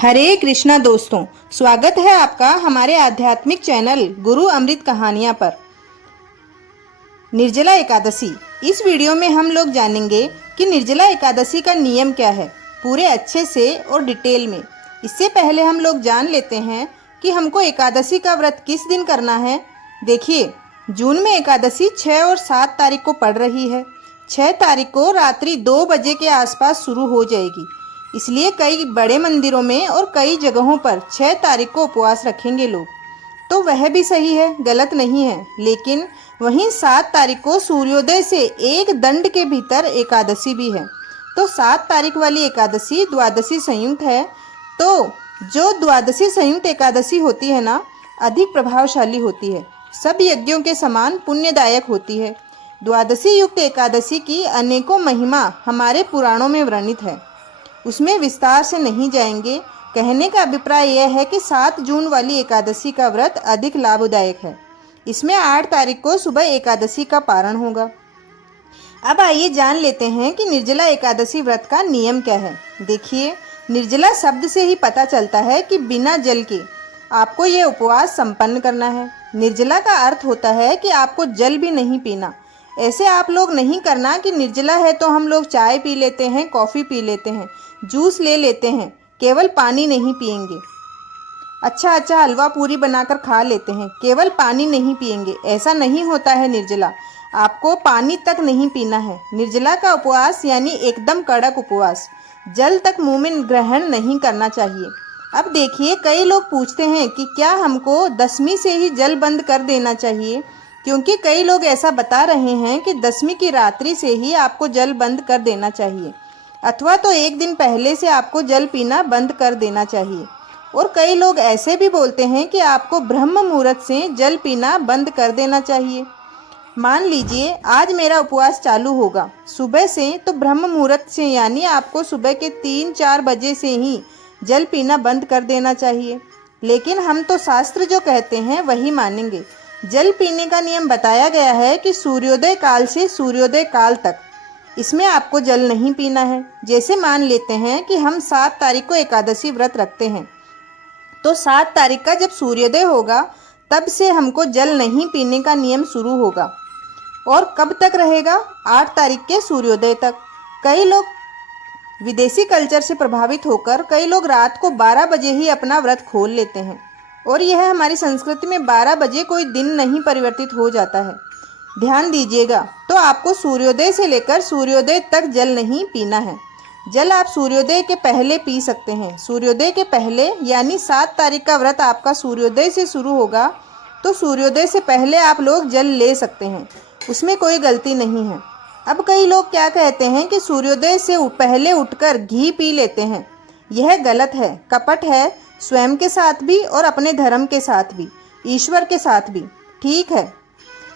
हरे कृष्णा दोस्तों, स्वागत है आपका हमारे आध्यात्मिक चैनल गुरु अमृत कहानियाँ पर। निर्जला एकादशी। इस वीडियो में हम लोग जानेंगे कि निर्जला एकादशी का नियम क्या है, पूरे अच्छे से और डिटेल में। इससे पहले हम लोग जान लेते हैं कि हमको एकादशी का व्रत किस दिन करना है। देखिए, जून में एकादशी 6 और 7 तारीख को पड़ रही है। 6 तारीख को रात्रि 2 बजे के आसपास शुरू हो जाएगी, इसलिए कई बड़े मंदिरों में और कई जगहों पर 6 तारीख को उपवास रखेंगे लोग। तो वह भी सही है, गलत नहीं है। लेकिन वहीं 7 तारीख को सूर्योदय से एक दंड के भीतर एकादशी भी है। तो 7 तारीख वाली एकादशी द्वादशी संयुक्त है। तो जो द्वादशी संयुक्त एकादशी होती है ना, अधिक प्रभावशाली होती है, सब यज्ञों के समान पुण्यदायक होती है। द्वादशी युक्त एकादशी की अनेकों महिमा हमारे पुराणों में वर्णित है, उसमें विस्तार से नहीं जाएंगे। कहने का अभिप्राय यह है कि 7 जून वाली एकादशी का व्रत अधिक लाभदायक है। इसमें 8 तारीख को सुबह एकादशी का पारण होगा। अब आइए जान लेते हैं कि निर्जला एकादशी व्रत का नियम क्या है। देखिए, निर्जला शब्द से ही पता चलता है कि बिना जल के आपको ये उपवास संपन्न करना है। निर्जला का अर्थ होता है कि आपको जल भी नहीं पीना। ऐसे आप लोग नहीं करना कि निर्जला है तो हम लोग चाय पी लेते हैं, कॉफ़ी पी लेते हैं, जूस ले लेते हैं, केवल पानी नहीं पिएंगे। अच्छा हलवा पूरी बनाकर खा लेते हैं, केवल पानी नहीं पिएंगे। ऐसा नहीं होता है निर्जला। आपको पानी तक नहीं पीना है। निर्जला का उपवास यानी एकदम कड़क उपवास, जल तक मुंह में ग्रहण नहीं करना चाहिए। अब देखिए, कई लोग पूछते हैं कि क्या हमको 10वीं से ही जल बंद कर देना चाहिए, क्योंकि कई लोग ऐसा बता रहे हैं कि 10वीं की रात्रि से ही आपको जल बंद कर देना चाहिए, अथवा तो एक दिन पहले से आपको जल पीना बंद कर देना चाहिए। और कई लोग ऐसे भी बोलते हैं कि आपको ब्रह्म मुहूर्त से जल पीना बंद कर देना चाहिए। मान लीजिए आज मेरा उपवास चालू होगा सुबह से, तो ब्रह्म मुहूर्त से यानी आपको सुबह के 3-4 बजे से ही जल पीना बंद कर देना चाहिए। लेकिन हम तो शास्त्र जो कहते हैं वही मानेंगे। जल पीने का नियम बताया गया है कि सूर्योदय काल से सूर्योदय काल तक, इसमें आपको जल नहीं पीना है। जैसे मान लेते हैं कि हम 7 तारीख को एकादशी व्रत रखते हैं, तो 7 तारीख का जब सूर्योदय होगा तब से हमको जल नहीं पीने का नियम शुरू होगा। और कब तक रहेगा? 8 तारीख के सूर्योदय तक। कई लोग विदेशी कल्चर से प्रभावित होकर कई लोग रात को 12 बजे ही अपना व्रत खोल लेते हैं, और यह हमारी संस्कृति में 12 बजे कोई दिन नहीं परिवर्तित हो जाता है। ध्यान दीजिएगा, तो आपको सूर्योदय से लेकर सूर्योदय तक जल नहीं पीना है। जल आप सूर्योदय के पहले पी सकते हैं। सूर्योदय के पहले यानी 7 तारीख का व्रत आपका सूर्योदय से शुरू होगा, तो सूर्योदय से पहले आप लोग जल ले सकते हैं, उसमें कोई गलती नहीं है। अब कई लोग क्या कहते हैं कि सूर्योदय से पहले उठकर घी पी लेते हैं। यह गलत है, कपट है, स्वयं के साथ भी और अपने धर्म के साथ भी, ईश्वर के साथ भी। ठीक है,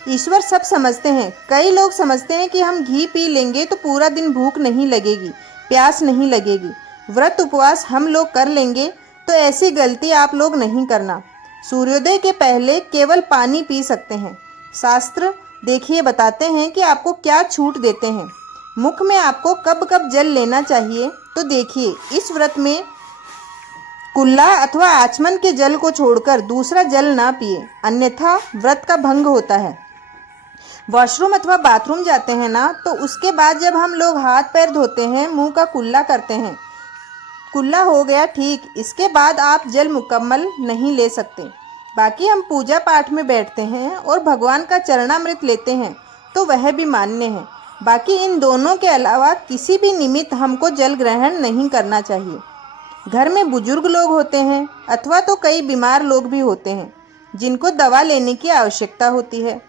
ईश्वर सब समझते हैं। कई लोग समझते हैं कि हम घी पी लेंगे तो पूरा दिन भूख नहीं लगेगी, प्यास नहीं लगेगी, व्रत उपवास हम लोग कर लेंगे। तो ऐसी गलती आप लोग नहीं करना। सूर्योदय के पहले केवल पानी पी सकते हैं। शास्त्र देखिए बताते हैं कि आपको क्या छूट देते हैं। मुख में आपको कब कब जल लेना चाहिए। तो देखिए, इस व्रत में कुल्ला अथवा आचमन के जल को छोड़कर दूसरा जल ना पिए, अन्यथा व्रत का भंग होता है। वॉशरूम अथवा बाथरूम जाते हैं ना, तो उसके बाद जब हम लोग हाथ पैर धोते हैं, मुंह का कुल्ला करते हैं, कुल्ला हो गया ठीक, इसके बाद आप जल मुकम्मल नहीं ले सकते। बाकी हम पूजा पाठ में बैठते हैं और भगवान का चरणामृत लेते हैं, तो वह भी मान्य है। बाकी इन दोनों के अलावा किसी भी निमित्त हमको जल ग्रहण नहीं करना चाहिए। घर में बुजुर्ग लोग होते हैं, अथवा तो कई बीमार लोग भी होते हैं जिनको दवा लेने की आवश्यकता होती है,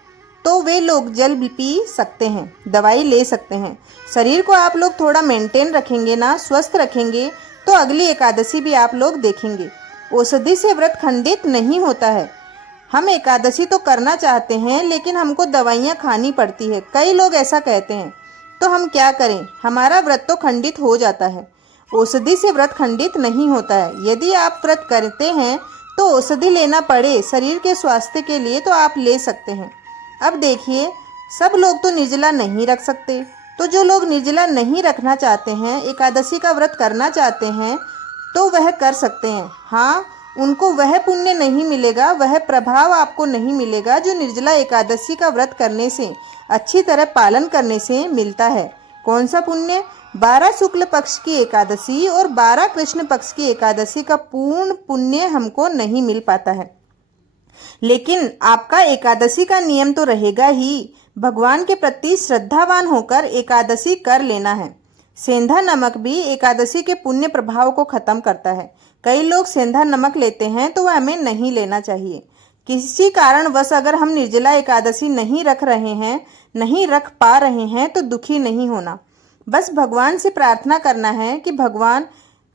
तो वे लोग जल भी पी सकते हैं, दवाई ले सकते हैं। शरीर को आप लोग थोड़ा मेंटेन रखेंगे ना, स्वस्थ रखेंगे, तो अगली एकादशी भी आप लोग देखेंगे। औषधि से व्रत खंडित नहीं होता है। हम एकादशी तो करना चाहते हैं, लेकिन हमको दवाइयाँ खानी पड़ती है, कई लोग ऐसा कहते हैं। तो हम क्या करें? हमारा व्रत तो खंडित हो जाता है। औषधि से व्रत खंडित नहीं होता है। यदि आप व्रत करते हैं तो औषधि लेना पड़े शरीर के स्वास्थ्य के लिए, तो आप ले सकते हैं। अब देखिए, सब लोग तो निर्जला नहीं रख सकते, तो जो लोग निर्जला नहीं रखना चाहते हैं, एकादशी का व्रत करना चाहते हैं, तो वह कर सकते हैं। हाँ, उनको वह पुण्य नहीं मिलेगा, वह प्रभाव आपको नहीं मिलेगा जो निर्जला एकादशी का व्रत करने से, अच्छी तरह पालन करने से मिलता है। कौन सा पुण्य? 12 शुक्ल पक्ष की एकादशी और 12 कृष्ण पक्ष की एकादशी का पूर्ण पुण्य हमको नहीं मिल पाता है। लेकिन आपका एकादशी का नियम तो रहेगा ही, भगवान के प्रति श्रद्धावान होकर एकादशी कर लेना है। सेंधा नमक भी एकादशी के पुण्य प्रभाव को खत्म करता है। कई लोग सेंधा नमक लेते हैं तो वह हमें नहीं लेना चाहिए। किसी कारणवश अगर हम निर्जला एकादशी नहीं रख रहे हैं, नहीं रख पा रहे हैं तो दुखी नहीं होना। बस भगवान से प्रार्थना करना है कि भगवान,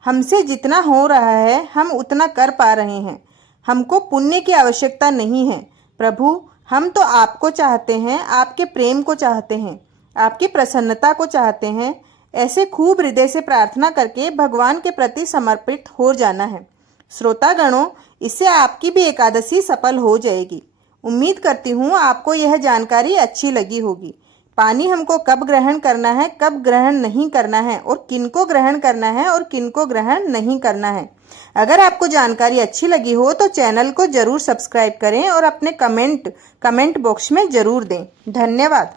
हमसे जितना हो रहा है हम उतना कर पा रहे हैं, हमको पुण्य की आवश्यकता नहीं है। प्रभु, हम तो आपको चाहते हैं, आपके प्रेम को चाहते हैं, आपकी प्रसन्नता को चाहते हैं। ऐसे खूब हृदय से प्रार्थना करके भगवान के प्रति समर्पित हो जाना है। श्रोतागणों, इससे आपकी भी एकादशी सफल हो जाएगी। उम्मीद करती हूँ आपको यह जानकारी अच्छी लगी होगी। पानी हमको कब ग्रहण करना है, कब ग्रहण नहीं करना है, और किनको ग्रहण करना है और किनको ग्रहण नहीं करना है। अगर आपको जानकारी अच्छी लगी हो तो चैनल को जरूर सब्सक्राइब करें और अपने कमेंट बॉक्स में जरूर दें। धन्यवाद।